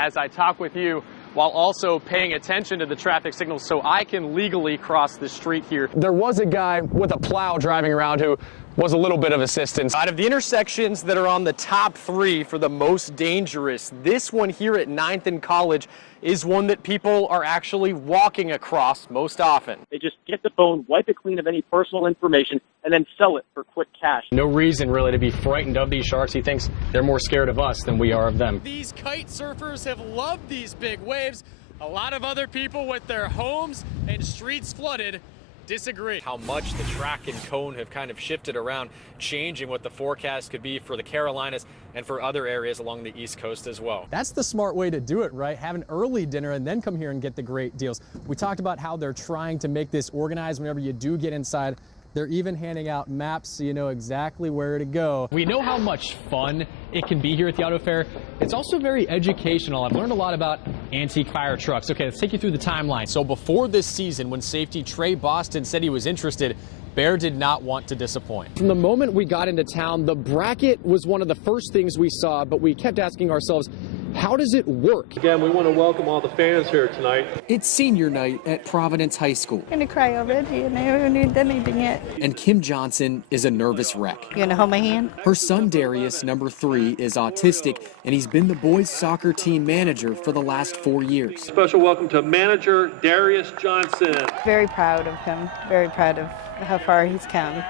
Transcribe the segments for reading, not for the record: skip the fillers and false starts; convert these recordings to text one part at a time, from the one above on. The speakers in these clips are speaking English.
as I talk with you while also paying attention to the traffic signals so I can legally cross the street here. There was a guy with a plow driving around who was a little bit of assistance. Out of the intersections that are on the top 3 for the most dangerous, this one here at 9th and College is one that people are actually walking across most often. They just get the phone, wipe it clean of any personal information, and then sell it for quick cash. No reason really to be frightened of these sharks. He thinks they're more scared of us than we are of them. These kite surfers have loved these big waves. A lot of other people with their homes and streets flooded disagree. How much the track and cone have kind of shifted around, changing what the forecast could be for the Carolinas and for other areas along the East Coast as well. That's the smart way to do it, right? Have an early dinner and then come here and get the great deals. We talked about how they're trying to make this organized whenever you do get inside. They're even handing out maps so you know exactly where to go. We know how much fun it can be here at the Auto Fair. It's also very educational. I've learned a lot about antique fire trucks. Okay, let's take you through the timeline. So before this season, when safety Trey Boston said he was interested, Bear did not want to disappoint. From the moment we got into town, the bracket was one of the first things we saw, but we kept asking ourselves, how does it work? Again, we want to welcome all the fans here tonight. It's senior night at Providence High School. I'm gonna cry already, and I haven't even done anything yet. And Kim Johnson is a nervous wreck. You gonna hold my hand? Her son Darius, number 3, is autistic, and he's been the boys' soccer team manager for the last 4 years. Special welcome to manager Darius Johnson. Very proud of him. Very proud of how far he's come.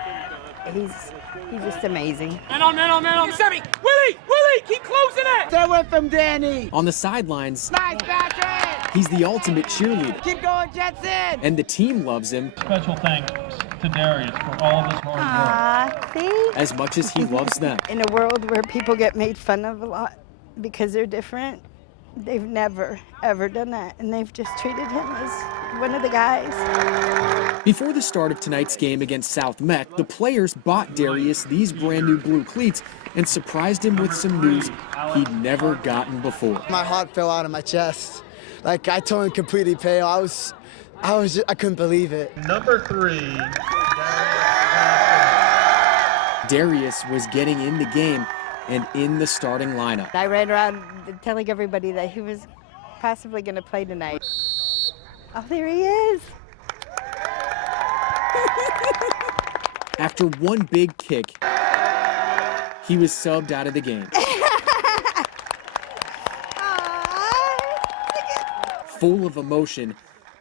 He's just amazing. Man on, Sammy! Willie, keep closing it! Stay away from Danny! On the sidelines, Nice, Patrick! he's the ultimate cheerleader. Keep going, Jetson! And the team loves him Special thanks to Darius for all of his hard work. Ah, see? as much as he loves them. In a world where people get made fun of a lot because they're different, they've never, ever done that. And they've just treated him as one of the guys. Before the start of tonight's game against South Mech, the players bought Darius these brand new blue cleats and surprised him with some news he'd never gotten before. My heart fell out of my chest. Like, I turned completely pale. I couldn't believe it. Number 3, Darius was getting in the game and in the starting lineup. I ran around telling everybody that he was possibly going to play tonight. Oh, there he is. After one big kick, he was subbed out of the game. Full of emotion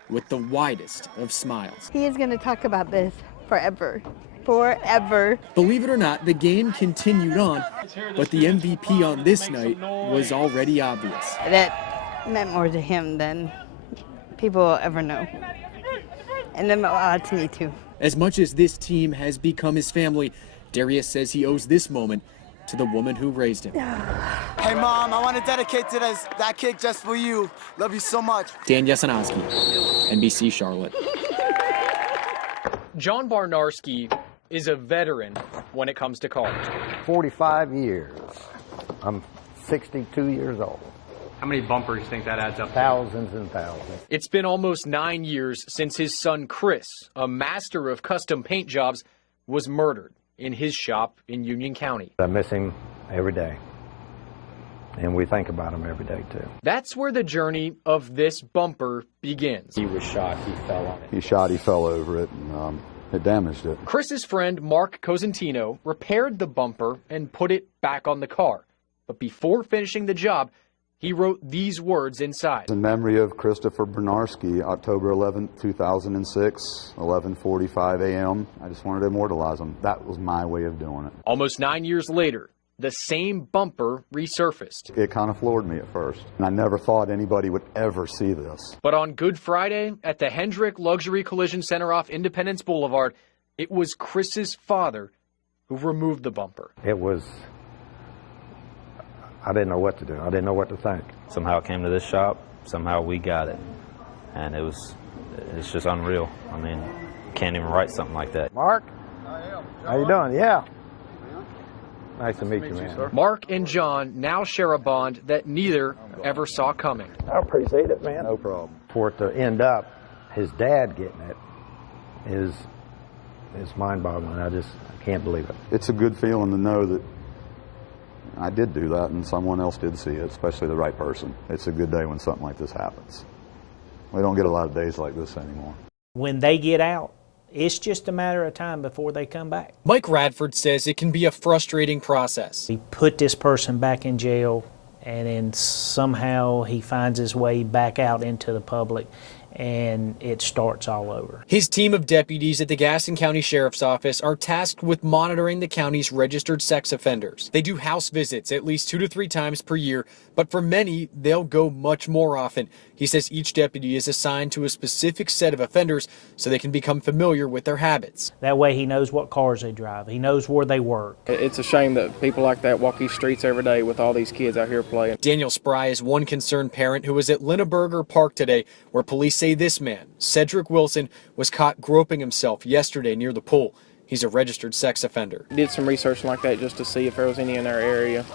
with the widest of smiles. He is going to talk about this forever. Forever. Believe it or not, the game continued on, but the MVP on this night was already obvious. That meant more to him than people will ever know. And then a lot to me, too. As much as this team has become his family, Darius says he owes this moment to the woman who raised him. Hey, Mom, I want to dedicate to that kick just for you. Love you so much. Dan Yesenosky, NBC Charlotte. John Barnarski is a veteran when it comes to college. 45 years. I'm 62 years old. How many bumpers do you think that adds up to? Thousands and thousands. It's been almost 9 years since his son Chris, a master of custom paint jobs, was murdered in his shop in Union County. I miss him every day. And we think about him every day, too. That's where the journey of this bumper begins. He was shot, he fell on it. He fell over it, and it damaged it. Chris's friend Mark Cosentino repaired the bumper and put it back on the car. But before finishing the job, he wrote these words inside. In memory of Christopher Bernarski, October 11, 2006, 11:45 a.m. I just wanted to immortalize him. That was my way of doing it. Almost 9 years later, the same bumper resurfaced. It kind of floored me at first, and I never thought anybody would ever see this. But on Good Friday, at the Hendrick Luxury Collision Center off Independence Boulevard, it was Chris's father who removed the bumper. I didn't know what to do. I didn't know what to think. Somehow it came to this shop. Somehow we got it. And it's just unreal. I mean, you can't even write something like that. Mark? How you doing? Yeah. Nice to meet you, man. Mark and John now share a bond that neither ever saw coming. I appreciate it, man. No problem. For it to end up, his dad getting it is mind-boggling. I can't believe it. It's a good feeling to know that I did do that, and someone else did see it, especially the right person. It's a good day when something like this happens. We don't get a lot of days like this anymore. When they get out, it's just a matter of time before they come back. Mike Radford says it can be a frustrating process. We put this person back in jail, and then somehow he finds his way back out into the public, and it starts all over. His team of deputies at the Gaston County Sheriff's Office are tasked with monitoring the county's registered sex offenders. They do house visits at least 2 to 3 times per year, but for many, they'll go much more often. He says each deputy is assigned to a specific set of offenders so they can become familiar with their habits. That way he knows what cars they drive. He knows where they work. It's a shame that people like that walk these streets every day with all these kids out here playing. Daniel Spry is one concerned parent who was at Linneberger Park today, where police say this man, Cedric Wilson, was caught groping himself yesterday near the pool. He's a registered sex offender. Did some research like that just to see if there was any in our area.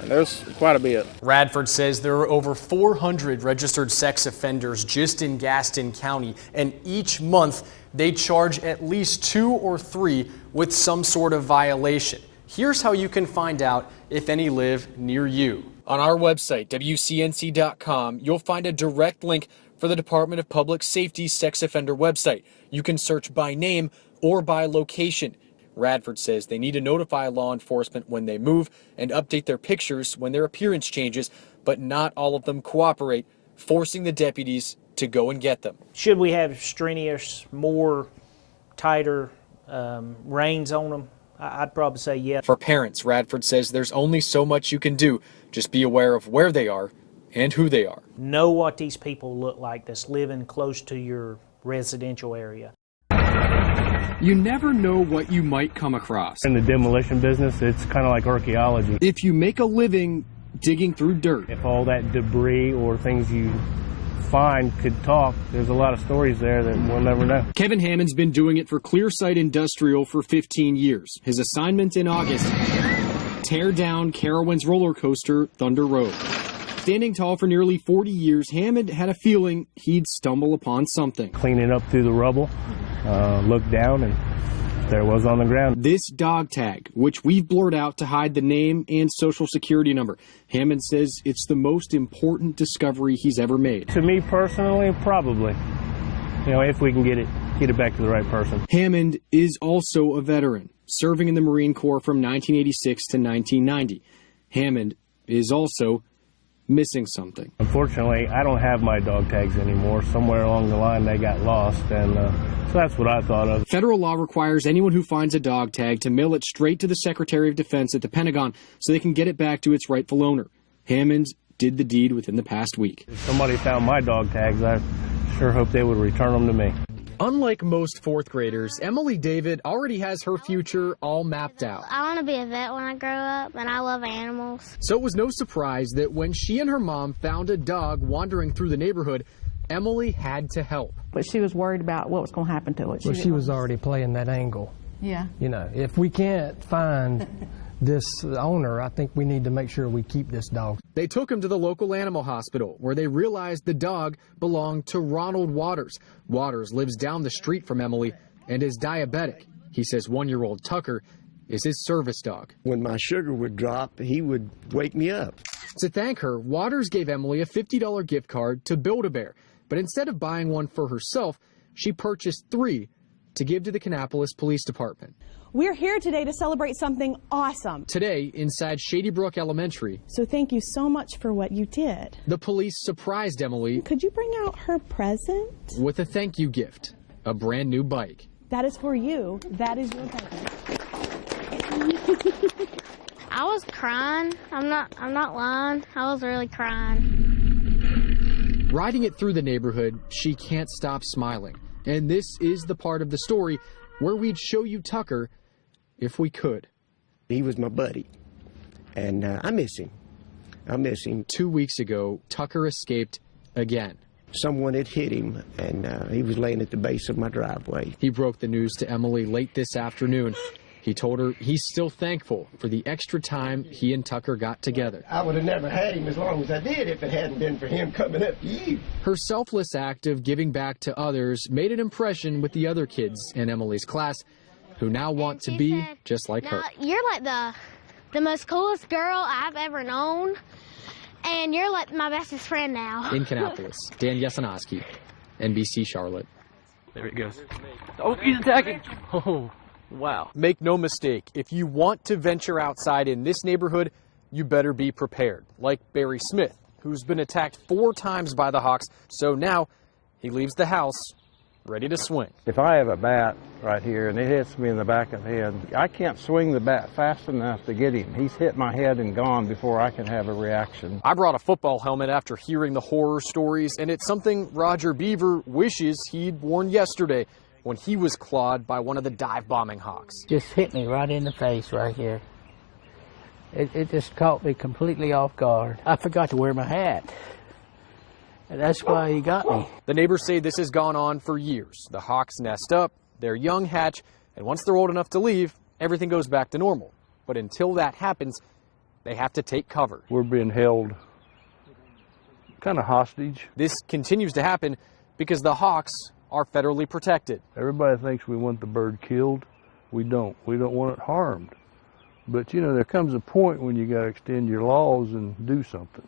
And there's quite a bit. Radford says there are over 400 registered sex offenders just in Gaston County, and each month they charge at least 2 or 3 with some sort of violation. Here's how you can find out if any live near you. On our website, WCNC.com, you'll find a direct link for the Department of Public Safety's sex offender website. You can search by name or by location. Radford says they need to notify law enforcement when they move and update their pictures when their appearance changes, but not all of them cooperate, forcing the deputies to go and get them. Should we have strenuous, more tighter reins on them? I'd probably say yes. For parents, Radford says there's only so much you can do. Just be aware of where they are and who they are. Know what these people look like that's living close to your residential area. You never know what you might come across. In the demolition business, it's kind of like archaeology. If you make a living digging through dirt. If all that debris or things you find could talk, there's a lot of stories there that we'll never know. Kevin Hammond's been doing it for Clearsight Industrial for 15 years. His assignment in August, tear down Carowinds roller coaster Thunder Road. Standing tall for nearly 40 years, Hammond had a feeling he'd stumble upon something. Cleaning up through the rubble, looked down, and there it was on the ground. This dog tag, which we've blurred out to hide the name and social security number. Hammond says it's the most important discovery he's ever made. To me personally, probably. You know, if we can get it back to the right person. Hammond is also a veteran, serving in the Marine Corps from 1986 to 1990. Hammond is also missing something. Unfortunately, I don't have my dog tags anymore. Somewhere along the line they got lost, and so that's what I thought of. Federal law requires anyone who finds a dog tag to mail it straight to the Secretary of Defense at the Pentagon so they can get it back to its rightful owner. Hammond did the deed within the past week. If somebody found my dog tags, I sure hope they would return them to me. Unlike most 4th graders, Emily David already has her future all mapped out. I want to be a vet when I grow up, and I love animals. So it was no surprise that when she and her mom found a dog wandering through the neighborhood, Emily had to help. But she was worried about what was going to happen to it. Well, she was already playing that angle. Yeah. You know, if we can't find this owner, I think we need to make sure we keep this dog. They took him to the local animal hospital where they realized the dog belonged to Ronald Waters. Waters lives down the street from Emily and is diabetic. He says 1-year-old Tucker is his service dog. When my sugar would drop, he would wake me up. To thank her, Waters gave Emily a $50 gift card to Build-A-Bear. But instead of buying one for herself, she purchased 3 to give to the Kannapolis Police Department. We're here today to celebrate something awesome. Today, inside Shady Brook Elementary. So thank you so much for what you did. The police surprised Emily. Could you bring out her present? With a thank you gift, a brand new bike. That is for you. That is your present. I was crying. I'm not lying. I was really crying. Riding it through the neighborhood, she can't stop smiling. And this is the part of the story where we'd show you Tucker if we could. He was my buddy, and I miss him. I miss him. 2 weeks ago, Tucker escaped again. Someone had hit him, and he was laying at the base of my driveway. He broke the news to Emily late this afternoon. He told her he's still thankful for the extra time he and Tucker got together. I would have never had him as long as I did if it hadn't been for him coming up to you. Her selfless act of giving back to others made an impression with the other kids in Emily's class who now want to be just like her. You're like the most coolest girl I've ever known, and you're like my bestest friend now. In Kannapolis, Dan Yesenosky, NBC Charlotte. There it goes. Oh, he's attacking. Oh, wow. Make no mistake, if you want to venture outside in this neighborhood, you better be prepared. Like Barry Smith, who's been attacked 4 times by the Hawks, so now he leaves the house ready to swing. If I have a bat right here and it hits me in the back of the head, I can't swing the bat fast enough to get him. He's hit my head and gone before I can have a reaction. I brought a football helmet after hearing the horror stories, and it's something Roger Beaver wishes he'd worn yesterday when he was clawed by one of the dive-bombing Hawks. Just hit me right in the face right here. It just caught me completely off guard. I forgot to wear my hat. And that's why he got me. The neighbors say this has gone on for years. The Hawks nest up, their young hatch, and once they're old enough to leave, everything goes back to normal. But until that happens, they have to take cover. We're being held kind of hostage. This continues to happen because the Hawks are federally protected. Everybody thinks we want the bird killed. We don't. We don't want it harmed. But, you know, there comes a point when you got to extend your laws and do something.